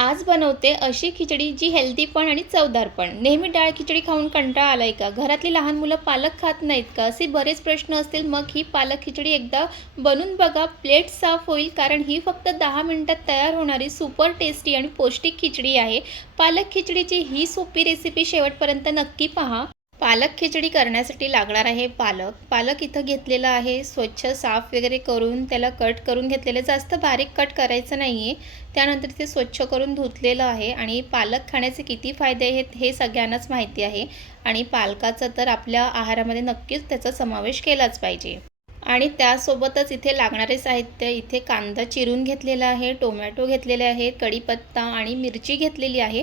आज बनवते अशी खिचडी जी हेल्दी पण आणि चवदार पण. नेहमी डाळ खिचडी खाऊन कंटाळा आलाय का? घरातली लहान मुलं पालक खात नाहीत का? असे बरेच प्रश्न असतील. मग ही पालक खिचडी एकदा बनवून बघा. प्लेट साफ होईल, कारण ही फक्त 10 मिनिटात तयार होणारी सुपर टेस्टी आणि पौष्टिक खिचडी आहे. पालक खिचडीची ही सोपी रेसिपी शेवटपर्यंत नक्की पहा. पालक खिचडी करण्यासाठी लागणार आहे पालक. पालक इथं घेतलेला आहे. स्वच्छ साफ वगैरे करून त्याला कट करून घेतलेलं, जास्त बारीक कट करायचं नाही आहे. त्यानंतर ते स्वच्छ करून धुतलेलं आहे. आणि पालक खाण्याचे किती फायदे आहेत हे सगळ्यांनाच माहिती आहे. आणि पालकाचा तर आपल्या आहारामध्ये नक्कीच त्याचा समावेश केलाच पाहिजे. आणि त्यासोबतच इथे लागणारे साहित्य, इथे कांदा चिरून घेतलेला आहे, टोमॅटो घेतलेले आहेत, कढीपत्ता आणि मिरची घेतलेली आहे.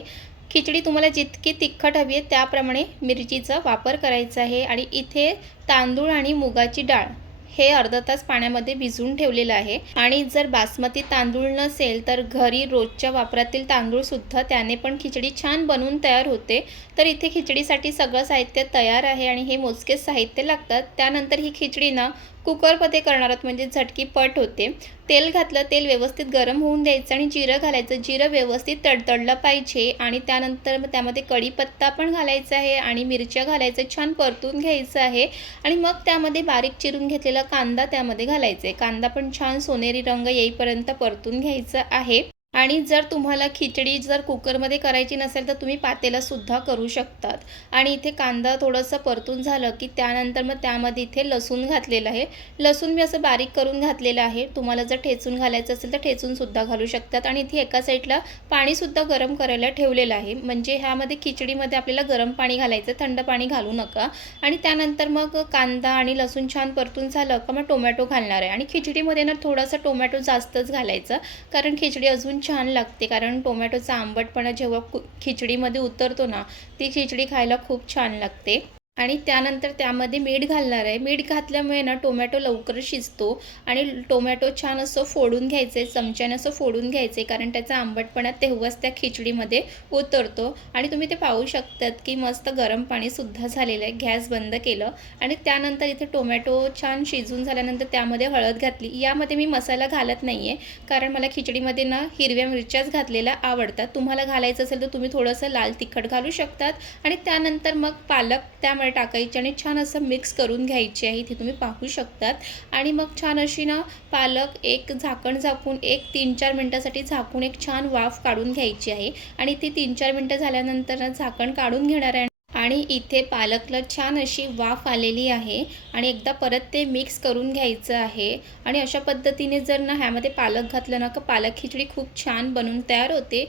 खिचडी तुम्हाला जितकी तिखट हवी आहे त्याप्रमाणे मिरचीचा वापर करायचा आहे. आणि इथे तांदूळ आणि मुगाची डाळ हे अर्धा तास पाण्यामध्ये भिजवून ठेवलेलं आहे. आणि जर बासमती तांदूळ नसेल तर घरी रोजच्या वापरातील तांदूळसुद्धा, त्याने पण खिचडी छान बनवून तयार होते. तर इथे खिचडीसाठी सगळं साहित्य तयार आहे आणि हे मोजकेच साहित्य लागतात. त्यानंतर ही खिचडी ना कुकरमध्ये करणार आहोत, म्हणजे झटकीपट होते. तेल घातलं, तेल व्यवस्थित गरम होऊन द्यायचं आणि जिरं घालायचं. जिरं व्यवस्थित तडतडलं पाहिजे. आणि त्यानंतर मग त्यामध्ये कढीपत्ता पण घालायचा आहे आणि मिरच्या घालायचं, छान परतून घ्यायचं आहे. आणि मग त्यामध्ये बारीक चिरून घेतलेला कांदा त्यामध्ये घालायचा आहे. कांदा पण छान सोनेरी रंग येईपर्यंत परतून घ्यायचा आहे. आणि जर तुम्हाला खिचडी जर कुकरमध्ये करायची नसेल तर तुम्ही पातेल्यातसुद्धा करू शकतात. आणि इथे कांदा थोडंसं परतून झालं की त्यानंतर मग त्यामध्ये इथे लसूण घातलेलं आहे. लसूण मी असं बारीक करून घातलेलं आहे. तुम्हाला जर ठेचून घालायचं असेल तर ठेचूनसुद्धा घालू शकतात. आणि इथे एका साईडला पाणीसुद्धा गरम करायला ठेवलेलं आहे. म्हणजे ह्यामध्ये खिचडीमध्ये आपल्याला गरम पाणी घालायचं, थंड पाणी घालू नका. आणि त्यानंतर मग कांदा आणि लसूण छान परतून झालं का मग टोमॅटो घालणार आहे. आणि खिचडीमध्ये ना थोडासा टोमॅटो जास्तच घालायचा, कारण खिचडी अजून छान लागते. कारण टोमॅटोचा आंबटपणा जेव्हा खिचडीमध्ये उतरतो ना, ती खिचडी खायला खूप छान लागते. आणि त्यानंतर त्यामध्ये मीठ घालणार आहे. मीठ घातल्यामुळे ना टोमॅटो लवकर शिजतो. आणि टोमॅटो छान असं फोडून घ्यायचे, चमच्याने असं फोडून घ्यायचे, कारण त्याचा आंबटपणा तेव्हाच त्या खिचडीमध्ये उतरतो. आणि तुम्ही ते पाहू शकतात की मस्त गरम पाणीसुद्धा झालेलं आहे. गॅस बंद केलं. आणि त्यानंतर इथे टोमॅटो छान शिजून झाल्यानंतर त्यामध्ये हळद घातली. यामध्ये मी मसाला घालत नाही आहे, कारण मला खिचडीमध्ये ना हिरव्या मिरच्याच घातलेल्या आवडतात. तुम्हाला घालायचं असेल तर तुम्ही थोडंसं लाल तिखट घालू शकतात. आणि त्यानंतर मग पालक त्यामध्ये टाकायचे आणि छान असं मिक्स करून घ्यायचे आहे. इथे तुम्ही पाहू शकतात. आणि मग छान अशी ना पालक एक झाकण झाकून एक 3-4 मिनटासाठी झाकून एक छान वाफ काढून घ्यायची आहे. आणि ती 3-4 मिनटं झाल्यानंतर ना झाकण काढून घेणार आहे. आणि इथे पालकला छान अशी वाफ आलेली आहे. आणि एकदा परत ते मिक्स करून घ्यायचं आहे. आणि अशा पद्धतीने जर ना ह्यामध्ये पालक घातलं ना, का पालक खिचडी खूप छान बनून तयार होते.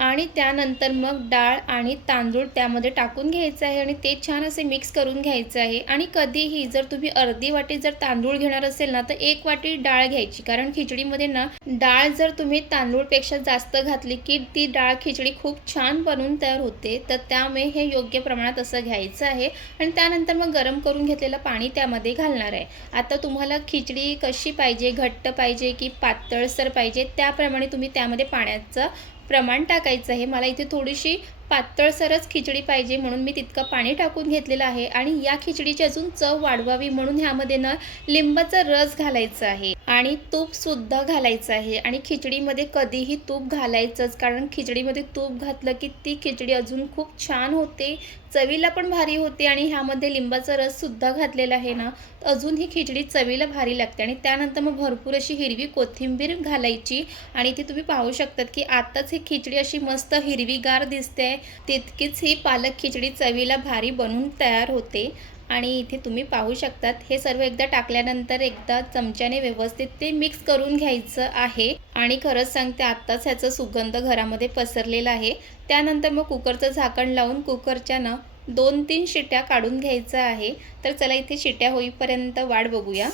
आणि त्यानंतर मग डाळ आणि तांदूळ त्यामध्ये टाकून घ्यायचं आहे आणि ते छान असे मिक्स करून घ्यायचं आहे. आणि कधीही जर तुम्ही अर्धी वाटी जर तांदूळ घेणार असेल ना, तर 1 वाटी डाळ घ्यायची, कारण खिचडीमध्ये ना डाळ जर तुम्ही तांदूळपेक्षा जास्त घातली की ती डाळ खिचडी खूप छान बनून तयार होते. तर त्यामुळे हे योग्य प्रमाणात असं घ्यायचं आहे. आणि त्यानंतर मग गरम करून घेतलेलं पाणी त्यामध्ये घालणार आहे. आता तुम्हाला खिचडी कशी पाहिजे, घट्ट पाहिजे की पातळसर पाहिजे, त्याप्रमाणे तुम्ही त्यामध्ये पाण्याचं प्रमाण टाकायचं आहे. मला इथे थोडीशी पातळसरच खिचडी पाहिजे, म्हणून मी तितकं पाणी टाकून घेतलेलं आहे. आणि या खिचडीची अजून चव वाढवावी म्हणून ह्यामध्ये ना लिंबाचा रस घालायचा आहे आणि तूपसुद्धा घालायचं आहे. आणि खिचडीमध्ये कधीही तूप घालायचंच, कारण खिचडीमध्ये तूप घातलं की ती खिचडी अजून खूप छान होते, चवीला पण भारी होते. आणि ह्यामध्ये लिंबाचा रससुद्धा घातलेला आहे ना, अजून ही खिचडी चवीला भारी लागते. आणि त्यानंतर मग भरपूर अशी हिरवी कोथिंबीर घालायची. आणि इथे तुम्ही पाहू शकतात की आताच ही खिचडी अशी मस्त हिरवीगार दिसते, तितकीच ही पालक खिचडी चवीला भारी बनून तयार होते. आणि इथे तुम्ही पाहू शकतात हे सर्व एकदा टाकल्यानंतर एकदा चमच्याने व्यवस्थित ते मिक्स करून घ्यायचं आहे. आणि खरंच सांगते, आत्ताच ह्याचा सुगंध घरामध्ये पसरलेला आहे. त्यानंतर मग कुकरचं झाकण लावून कुकरच्या ना 2-3 शिट्या काढून घ्यायचं आहे. तर चला इथे शिट्या होईपर्यंत वाट बघूया.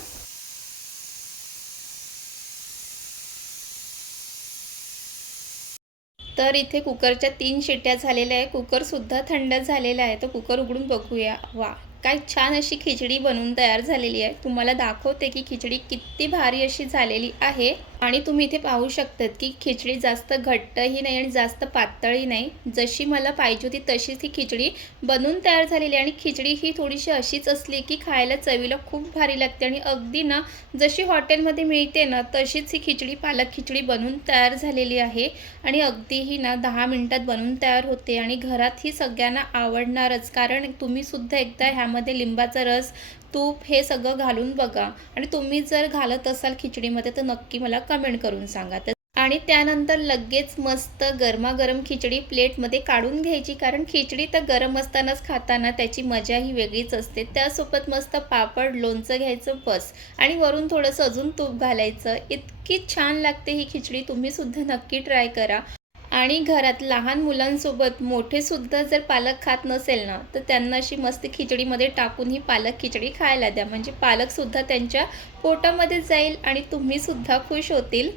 तर इथे कुकरच्या 3 शिट्या झालेल्या आहे. कुकरसुद्धा थंड झालेला आहे. तर कुकर उघडून बघूया. वा, काय छान अशी खिचडी बनवून तयार झालेली आहे. तुम्हाला दाखवते की खिचडी किती भारी अशी झालेली आहे. आणि तुम्ही इथे पाहू शकतात की खिचडी जास्त घट्टही नाही आणि जास्त पातळही नाही. जशी मला पाहिजे होती तशीच ही खिचडी बनून तयार झालेली आहे आणि खिचडी ही थोडीशी अशीच असली की खायला चवीला खूप भारी लागते आणि अगदी ना जशी हॉटेलमध्ये मिळते ना तशीच ही खिचडी पालक खिचडी बनून तयार झालेली आहे आणि अगदी ही ना 10 मिनिटात बनून तयार होते आणि घरात ही सगळ्यांना आवडणारच. कारण तुम्हीसुद्धा एकदा ह्यामध्ये लिंबाचा रस, तूप हे सगळं घालून बघा आणि तुम्ही जर घालत असाल खिचडीमध्ये तर नक्की मला कमेंट करून सांगा. आणि त्यानंतर लगेच मस्त गरमागरम खिचडी प्लेटमध्ये काढून घ्यायची. कारण खिचडी तर गरम असतानाच खाताना त्याची मजा ही वेगळीच असते. त्यासोबत मस्त पापड, लोणचं घ्यायचं बस आणि वरून थोडंसं अजून तूप घालायचं. इतकी छान लागते ही खिचडी. तुम्हीसुद्धा नक्की ट्राय करा. आणि घरात लहान मुलांसोबत मोठेसुद्धा जर पालक खात नसेल ना, तर त्यांना अशी मस्त खिचडीमध्ये टाकून ही पालक खिचडी खायला द्या. म्हणजे पालकसुद्धा त्यांच्या पोटामध्ये जाईल आणि तुम्हीसुद्धा खुश होतील.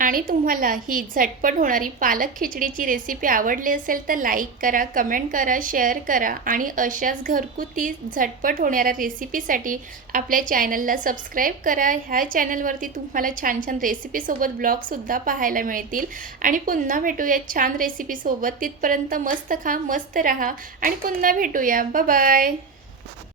आणि तुम्हाला ही झटपट होणारी पालक खिचडीची रेसिपी आवडली असेल तर लाईक करा, कमेंट करा, शेअर करा आणि अशाच घरगुती झटपट होणाऱ्या रेसिपीसाठी आपल्या चॅनलला सबस्क्राईब करा. ह्या चॅनलवरती तुम्हाला छान छान रेसिपीसोबत ब्लॉगसुद्धा पाहायला मिळतील. आणि पुन्हा भेटूया छान रेसिपीसोबत. तिथपर्यंत मस्त खा, मस्त राहा आणि पुन्हा भेटूया. Bye bye.